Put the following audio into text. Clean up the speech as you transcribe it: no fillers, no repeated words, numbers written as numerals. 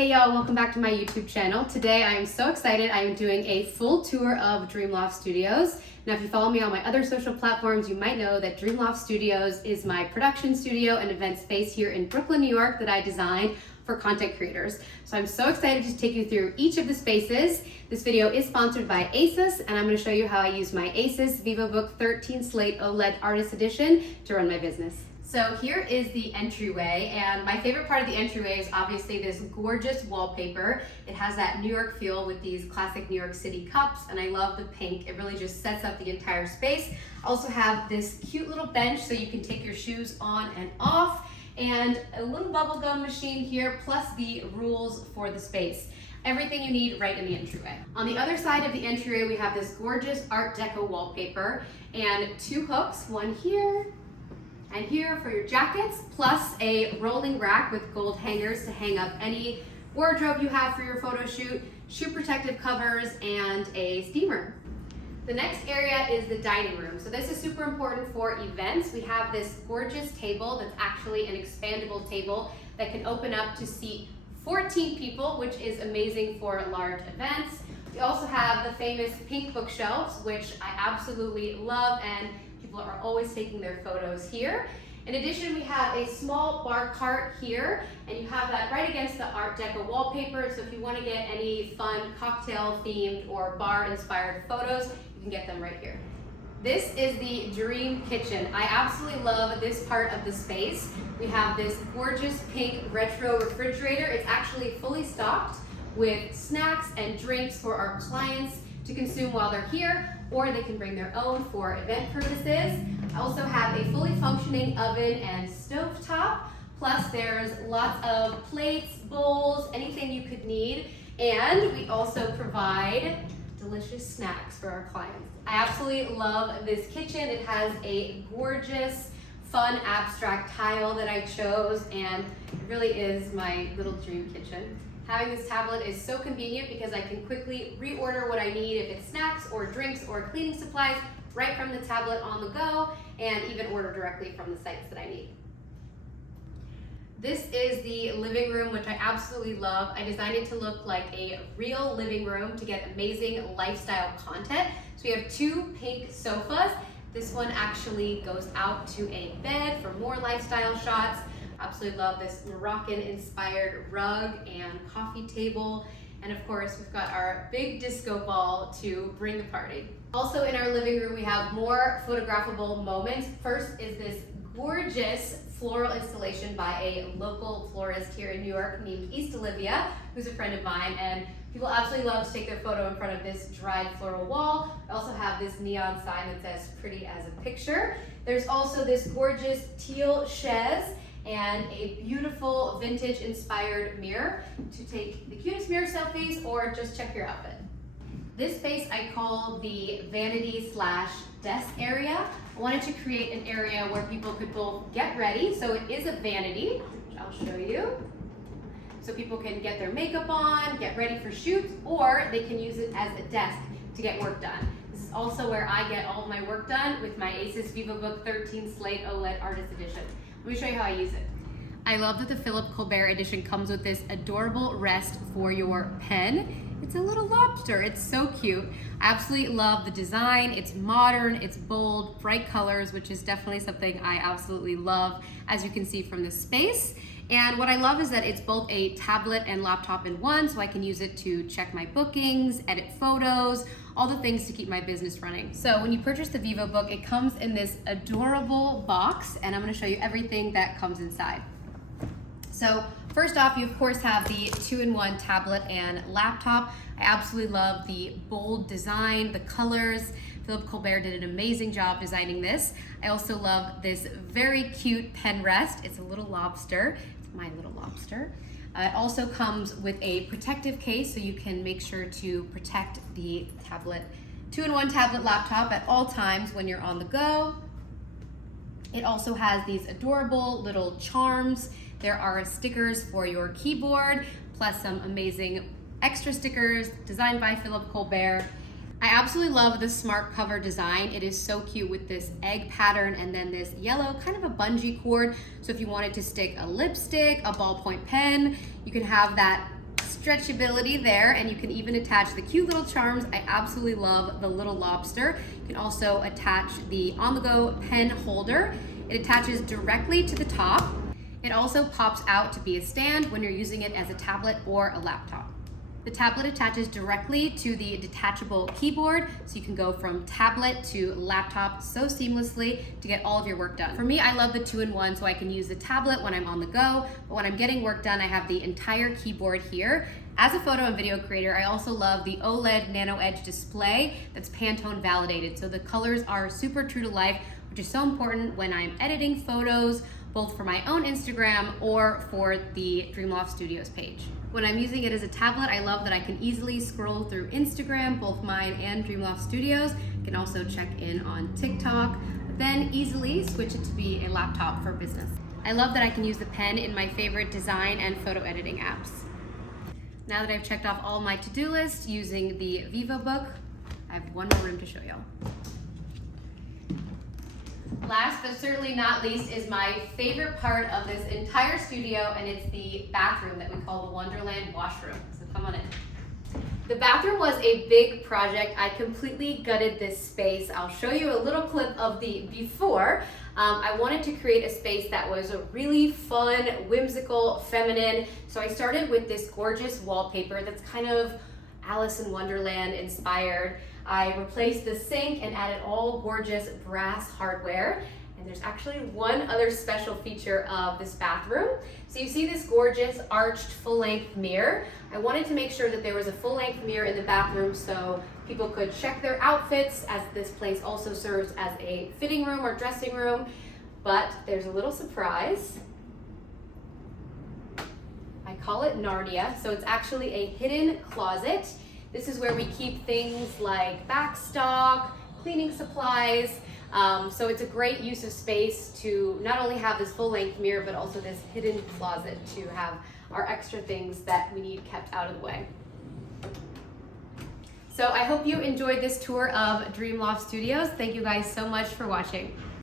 Hey y'all, welcome back to my YouTube channel. Today I am so excited. I am doing a full tour of Dream Loft Studios. Now if you follow me on my other social platforms, you might know that Dream Loft Studios is my production studio and event space here in Brooklyn, New York that I designed for content creators. So I'm so excited to take you through each of the spaces. This video is sponsored by ASUS, and I'm going to show you how I use my ASUS VivoBook 13 Slate OLED Artist Edition to run my business. So here is the entryway, and my favorite part of the entryway is obviously this gorgeous wallpaper. It has that New York feel with these classic New York City cups, and I love the pink. It really just sets up the entire space. I also have this cute little bench so you can take your shoes on and off, and a little bubblegum machine here, plus the rules for the space. Everything you need right in the entryway. On the other side of the entryway, we have this gorgeous Art Deco wallpaper and two hooks, one here and here for your jackets, plus a rolling rack with gold hangers to hang up any wardrobe you have for your photo shoot, shoe protective covers, and a steamer. The next area is the dining room. So this is super important for events. We have this gorgeous table that's actually an expandable table that can open up to seat 14 people, which is amazing for large events. We also have the famous pink bookshelves, which I absolutely love, and people are always taking their photos here. In addition, we have a small bar cart here, and you have that right against the Art Deco wallpaper. So if you want to get any fun cocktail themed or bar inspired photos, you can get them right here. This is the dream kitchen. I absolutely love this part of the space. We have this gorgeous pink retro refrigerator. It's actually fully stocked with snacks and drinks for our clients to consume while they're here, or they can bring their own for event purposes. I also have a fully functioning oven and stovetop, plus there's lots of plates, bowls, anything you could need, and we also provide delicious snacks for our clients. I absolutely love this kitchen. It has a gorgeous, fun, abstract tile that I chose, and it really is my little dream kitchen. Having this tablet is so convenient because I can quickly reorder what I need, if it's snacks or drinks or cleaning supplies, right from the tablet on the go, and even order directly from the sites that I need. This is the living room, which I absolutely love. I designed it to look like a real living room to get amazing lifestyle content. So we have two pink sofas. This one actually goes out to a bed for more lifestyle shots. Absolutely love this Moroccan-inspired rug and coffee table. And of course, we've got our big disco ball to bring the party. Also in our living room, we have more photographable moments. First is this gorgeous floral installation by a local florist here in New York named East Olivia, who's a friend of mine, and people absolutely love to take their photo in front of this dried floral wall. I also have this neon sign that says "Pretty as a Picture." There's also this gorgeous teal chaise and a beautiful vintage inspired mirror to take the cutest mirror selfies or just check your outfit. This space I call the Vanity Desk area. I wanted to create an area where people could both get ready, so it is a vanity, which I'll show you. So people can get their makeup on, get ready for shoots, or they can use it as a desk to get work done. This is also where I get all of my work done with my ASUS VivoBook 13 Slate OLED Artist Edition. Let me show you how I use it. I love that the Philip Colbert edition comes with this adorable rest for your pen. It's a little lobster, it's so cute. I absolutely love the design. It's modern, it's bold, bright colors, which is definitely something I absolutely love, as you can see from this space. And what I love is that it's both a tablet and laptop in one, so I can use it to check my bookings, edit photos, all the things to keep my business running. So when you purchase the VivoBook, it comes in this adorable box, and I'm gonna show you everything that comes inside. So first off, you of course have the 2-in-1 tablet and laptop. I absolutely love the bold design, the colors. Philip Colbert did an amazing job designing this. I also love this very cute pen rest. It's a little lobster. It's my little lobster. It also comes with a protective case, so you can make sure to protect the tablet, 2-in-1 tablet laptop at all times when you're on the go. It also has these adorable little charms. There are stickers for your keyboard, plus some amazing extra stickers designed by Philip Colbert. I absolutely love the smart cover design. It is so cute with this egg pattern and then this yellow kind of a bungee cord. So if you wanted to stick a lipstick, a ballpoint pen, you can have that stretchability there, and you can even attach the cute little charms. I absolutely love the little lobster. You can also attach the on-the-go pen holder. It attaches directly to the top. It also pops out to be a stand when you're using it as a tablet or a laptop. The tablet attaches directly to the detachable keyboard, so you can go from tablet to laptop so seamlessly to get all of your work done. For me, I love the 2-in-1, so I can use the tablet when I'm on the go, but when I'm getting work done, I have the entire keyboard here. As a photo and video creator, I also love the OLED Nano Edge display that's Pantone validated, so the colors are super true to life, which is so important when I'm editing photos, both for my own Instagram or for the Loft Studios page. When I'm using it as a tablet, I love that I can easily scroll through Instagram, both mine and Loft Studios. You can also check in on TikTok, but then easily switch it to be a laptop for business. I love that I can use the pen in my favorite design and photo editing apps. Now that I've checked off all my to-do lists using the VivoBook, I have one more room to show y'all. Last but certainly not least is my favorite part of this entire studio, and it's the bathroom that we call the Wonderland washroom. So come on in. The bathroom was a big project. I completely gutted this space. I'll show you a little clip of the before. I wanted to create a space that was really fun, whimsical, feminine. So I started with this gorgeous wallpaper that's kind of Alice in Wonderland inspired. I replaced the sink and added all gorgeous brass hardware. And there's actually one other special feature of this bathroom. So you see this gorgeous arched full-length mirror. I wanted to make sure that there was a full-length mirror in the bathroom so people could check their outfits, as this place also serves as a fitting room or dressing room. But there's a little surprise. I call it Narnia, so it's actually a hidden closet. This is where we keep things like backstock, cleaning supplies. So it's a great use of space to not only have this full-length mirror, but also this hidden closet to have our extra things that we need kept out of the way. So I hope you enjoyed this tour of Loft Studios. Thank you guys so much for watching.